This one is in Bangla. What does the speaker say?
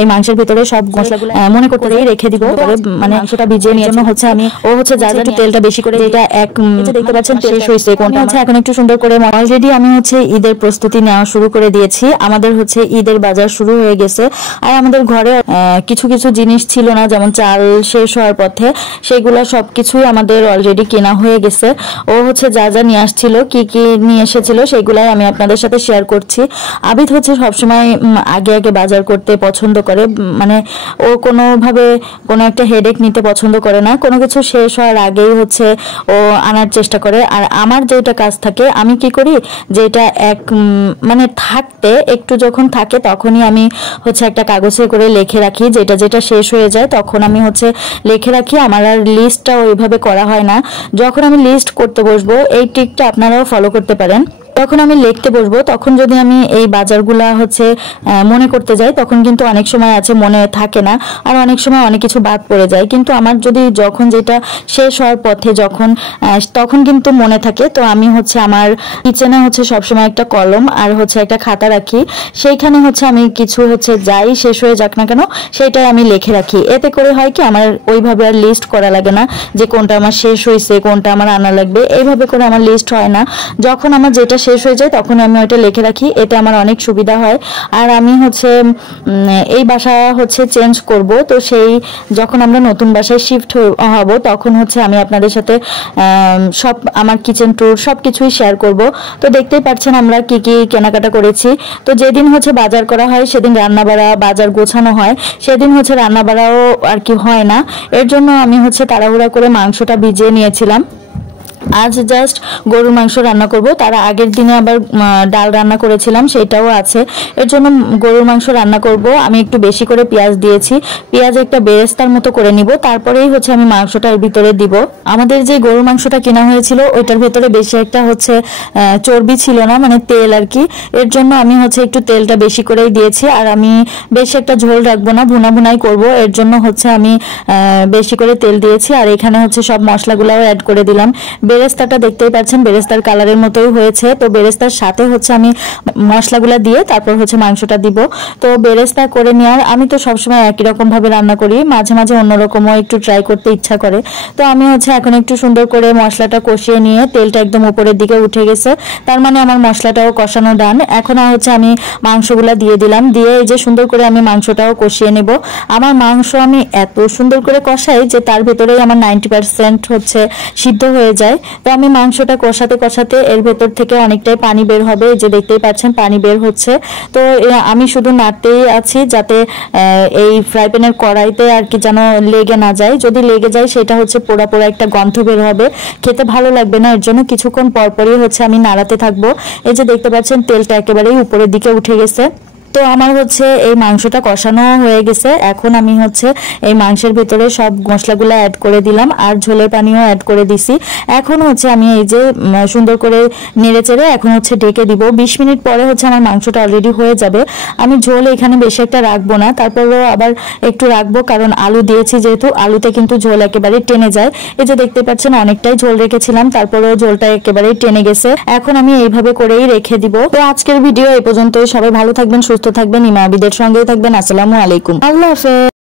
এই মাংসের ভিতরে সব মশলাগুলো মনে করতেই রেখে দিব। মানে মাংসটা ভিজিয়ে নিয়ে জন্য হচ্ছে আমি হচ্ছে যা একটু তেলটা বেশি করে যেটা এক দেখতে পাচ্ছেন তেল হইছে কোনটা হচ্ছে এখন একটু সুন্দর করে অলরেডি আমি হচ্ছে ঈদের প্রস্তুতি নেওয়া শুরু করে দিয়েছি। আমাদের হচ্ছে ঈদের বাজার শুরু হয়ে গেছে আর আমাদের ঘরে কিছু কিছু জিনিস ছিল না, যেমন চাল শেষ হওয়ার পথে, সেগুলো সবকিছুই আমাদের অলরেডি কেনা হয়ে গেছে। ও হচ্ছে যা যা নিয়ে আসছিল, কি কি নিয়ে এসেছিল সেগুলাই আমি আপনাদের সাথে শেয়ার করছি। আবিদ হচ্ছে সবসময় আগে আগে বাজার করতে পছন্দ করে, মানে ও কোনোভাবে কোনো একটা হেডেক নিতে পছন্দ করে না, কোনো কিছু শেষ হওয়ার আগেই হচ্ছে ও আনার চেষ্টা করে। আর আমার যেটা কাজ থাকে আমি কি করি, যেটা এক মানে থাকতে একটু যখন থাকে তখনই আমি হচ্ছে একটা কাগজে করে লিখে রাখি, যেটা যেটা শেষ হয়ে যায় তখন আমি হচ্ছে লিখে রাখি। আমার আর লিস্টটা ওইভাবে করা হয় না। যখন আমি লিস্ট করতে বসবো এই ট্রিকটা আপনারাও ফলো করতে পারেন। তখন আমি লিখতে বসবো, তখন যদি আমি এই বাজারগুলা হচ্ছে মনে করতে যাই তখন কিন্তু অনেক সময় আছে মনে থাকে না, আর অনেক সময় অনেক কিছু বাদ পড়ে যায়। কিন্তু আমার যদি যখন যেটা শেষ হওয়ার পথে তখন কিন্তু মনে থাকে। তো আমি হচ্ছে আমার কিচেনে হচ্ছে সবসময় একটা কলম আর হচ্ছে একটা খাতা রাখি, সেইখানে হচ্ছে আমি কিছু হচ্ছে যাই শেষ হয়ে যাক না কেন সেইটাই আমি লিখে রাখি। এতে করে হয় কি আমার ওইভাবে আর লিস্ট করা লাগে না যে কোনটা আমার শেষ হয়েছে কোনটা আমার আনা লাগবে, এইভাবে করে আমার লিস্ট হয় না। যখন আমার যেটা শেষ হয়ে যায় তখন আমি ওইটা লিখে রাখি, এতে আমার অনেক সুবিধা হয়। আর আমি হচ্ছে এই বাসা হচ্ছে চেঞ্জ করব, তো সেই যখন আমরা নতুন বাসায় শিফট হব তখন হচ্ছে আমি আপনাদের সাথে সব আমার কিচেন ট্যুর সবকিছুই শেয়ার করব। তো দেখতেই পাচ্ছেন আমরা কি কি কেনাকাটা করেছি। তো যেদিন হচ্ছে বাজার করা হয় সেদিন রান্নাবাড়া বাজার গোছানো হয়, সেদিন হচ্ছে রান্নাবাড়াও আর কি হয় না। এর জন্য আমি হচ্ছে তাড়াহুড়া করে মাংসটা ভিজিয়ে নিয়েছিলাম। আজ জাস্ট গরুর মাংস রান্না করব, তার আগের দিনে আবার ডাল রান্না করেছিলাম সেটাও আছে, এর জন্য গরুর মাংস রান্না করব। আমি একটু বেশি করে পেঁয়াজ দিয়েছি, পেঁয়াজ একটা বেরেস্তার মতো করে নিব, তারপরেই হচ্ছে আমি মাংসটা এর ভিতরে দিব। আমাদের যে গরুর মাংসটা কেনা হয়েছিল ওইটার ভেতরে বেশি একটা হচ্ছে চর্বি ছিল না, মানে তেল আর কি, এর জন্য আমি হচ্ছে একটু তেলটা বেশি করেই দিয়েছি। আর আমি বেশি একটা ঝোল রাখবো না, ভুনা ভুনাই করব, এর জন্য হচ্ছে আমি বেশি করে তেল দিয়েছি। আর এখানে হচ্ছে সব মশলাগুলোও অ্যাড করে দিলাম। বেরেস্তাটা দেখতেই পাচ্ছেন বেরেস্তার কালারের মতোই হয়েছে। তো বেরেস্তার সাথে হচ্ছে আমি মশলাগুলা দিয়ে তারপর হচ্ছে মাংসটা দিব। তো বেরেস্তা করে নেওয়ার আমি তো সবসময় একই রকম ভাবে রান্না করি, মাঝে মাঝে অন্যরকমও একটু ট্রাই করতে ইচ্ছা করে। তো আমি হচ্ছে এখন একটু সুন্দর করে মশলাটা কষিয়ে নিয়ে তেলটা একদম উপরের দিকে উঠে গেছে, তার মানে আমার মশলাটাও কষানো ডান। এখন হচ্ছে আমি মাংসগুলা দিয়ে দিলাম, দিয়ে এই যে সুন্দর করে আমি মাংসটাও কষিয়ে নেব। আমার মাংস আমি এত সুন্দর করে কষাই যে তার ভেতরেই আমার 90% হচ্ছে সিদ্ধ হয়ে যায়। তো আমি মাংসটা কষাতে কষাতে এর ভেতর থেকে অনেকটাই পানি বের হবে, যে দেখতেই পাচ্ছেন পানি বের হচ্ছে। তো আমি শুধু নাড়তেই আছি যাতে এই ফ্রাই প্যানের কড়াইতে আর কি যেন লেগে না যায়, যদি লেগে যায় সেটা হচ্ছে পোড়া পোড়া একটা গন্ধ বের হবে, খেতে ভালো লাগবে না। এর জন্য কিছুক্ষণ পরপরই হচ্ছে আমি নাড়াতে থাকবো। এই যে দেখতে পাচ্ছেন তেলটা একেবারেই উপরের দিকে উঠে গেছে। তো আমার হচ্ছে এই মাংসটা কষানো হয়ে গেছে, এখন আমি হচ্ছে এই মাংসের ভিতরে সব মশলাগুলো অ্যাড করে দিলাম আর ঝোলের পানিও অ্যাড করে দিছি। এখন হচ্ছে আমি এই যে সুন্দর করে নেড়ে চেড়ে এখন হচ্ছে ঢেকে দিব। 20 মিনিট পরে হচ্ছে আমার মাংসটা অলরেডি হয়ে যাবে। আমি ঝোল এখানে বেশি একটা রাখবো না, তারপরেও আবার একটু রাখবো কারণ আলু দিয়েছি যেহেতু, আলুতে কিন্তু ঝোল একেবারে টেনে যায়। এই যে দেখতে পাচ্ছেন অনেকটাই ঝোল রেখেছিলাম, তারপরেও ঝোলটা একেবারেই টেনে গেছে। এখন আমি এইভাবে করেই রেখে দিব। তো আজকের ভিডিও এই পর্যন্তই। সবাই ভালো থাকবেন, সুস্থ থাকবেন, ইমা আবিদের সঙ্গেই থাকবেন। আসসালামু আলাইকুম, আল্লাহ হাফেজ।